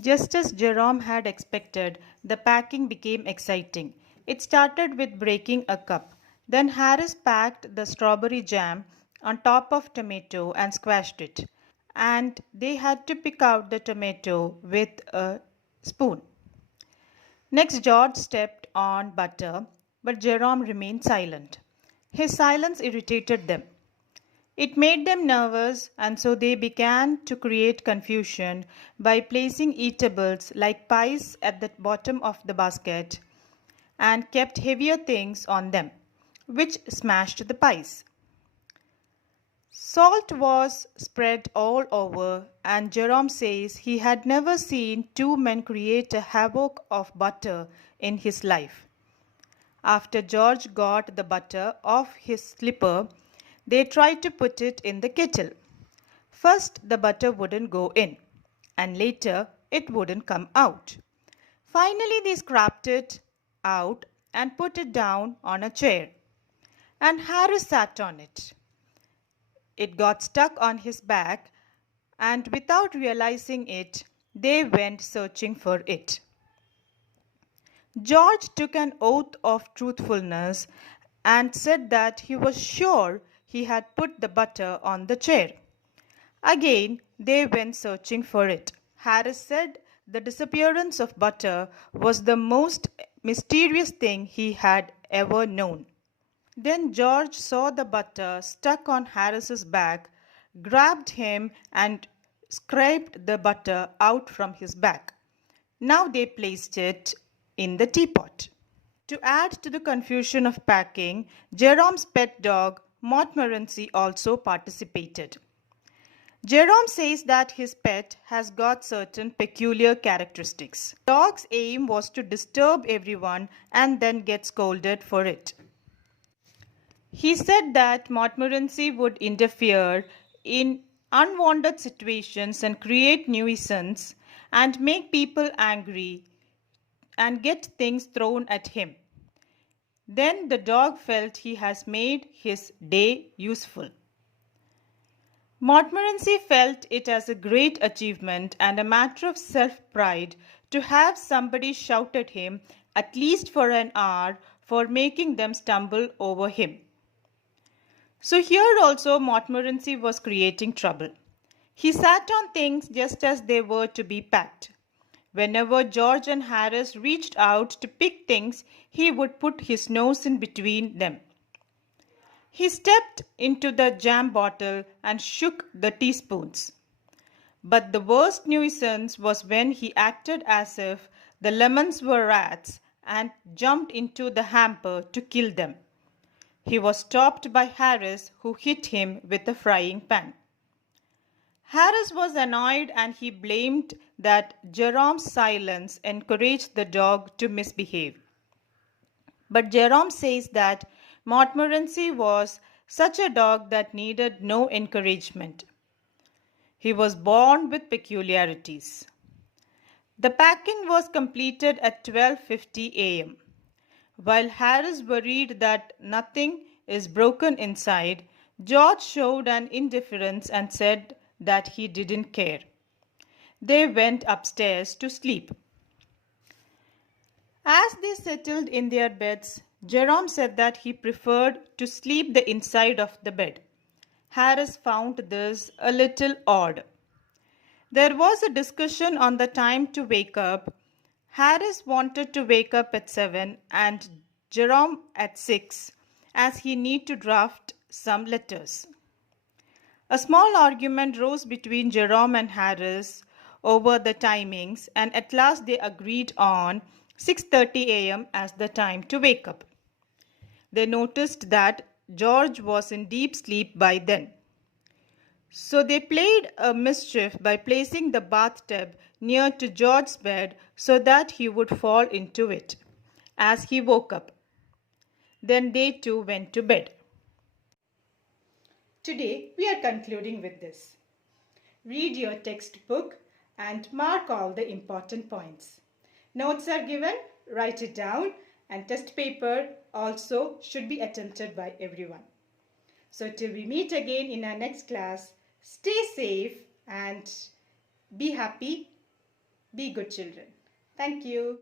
Just as Jerome had expected, the packing became exciting. It started with breaking a cup. Then Harris packed the strawberry jam on top of tomato and squashed it. And they had to pick out the tomato with a spoon. Next, George stepped on butter, but Jerome remained silent. His silence irritated them. It made them nervous, and so they began to create confusion by placing eatables like pies at the bottom of the basket and kept heavier things on them, which smashed the pies. Salt was spread all over, and Jerome says he had never seen two men create a havoc of butter in his life. After George got the butter off his slipper, they tried to put it in the kettle. First, the butter wouldn't go in, and later, it wouldn't come out. Finally, they scraped it out and put it down on a chair, and Harris sat on it. It got stuck on his back, and without realizing it, they went searching for it. George took an oath of truthfulness and said that he was sure he had put the butter on the chair. Again, they went searching for it. Harris said the disappearance of butter was the most mysterious thing he had ever known. Then George saw the butter stuck on Harris's back, grabbed him, and scraped the butter out from his back. Now they placed it in the teapot. To add to the confusion of packing, Jerome's pet dog, Montmorency, also participated. Jerome says that his pet has got certain peculiar characteristics. The dog's aim was to disturb everyone and then get scolded for it. He said that Montmorency would interfere in unwanted situations and create nuisance and make people angry and get things thrown at him. Then the dog felt he has made his day useful. Montmorency felt it as a great achievement and a matter of self-pride to have somebody shout at him at least for an hour for making them stumble over him. So here also Montmorency was creating trouble. He sat on things just as they were to be packed. Whenever George and Harris reached out to pick things, he would put his nose in between them. He stepped into the jam bottle and shook the teaspoons. But the worst nuisance was when he acted as if the lemons were rats and jumped into the hamper to kill them. He was stopped by Harris, who hit him with a frying pan. Harris was annoyed and he blamed that Jerome's silence encouraged the dog to misbehave. But Jerome says that Montmorency was such a dog that needed no encouragement. He was born with peculiarities. The packing was completed at 12:50 a.m. While Harris worried that nothing is broken inside, George showed an indifference and said that he didn't care. They went upstairs to sleep. As they settled in their beds, Jerome said that he preferred to sleep the inside of the bed. Harris found this a little odd. There was a discussion on the time to wake up. Harris wanted to wake up at 7 and Jerome at 6 as he needed to draft some letters. A small argument rose between Jerome and Harris over the timings, and at last they agreed on 6:30 a.m. as the time to wake up. They noticed that George was in deep sleep by then. So they played a mischief by placing the bathtub near to George's bed so that he would fall into it as he woke up. Then they too went to bed. Today we are concluding with this. Read your textbook and mark all the important points. Notes are given, write it down, and test paper also should be attempted by everyone. So till we meet again in our next class, stay safe and be happy. Be good children. Thank you.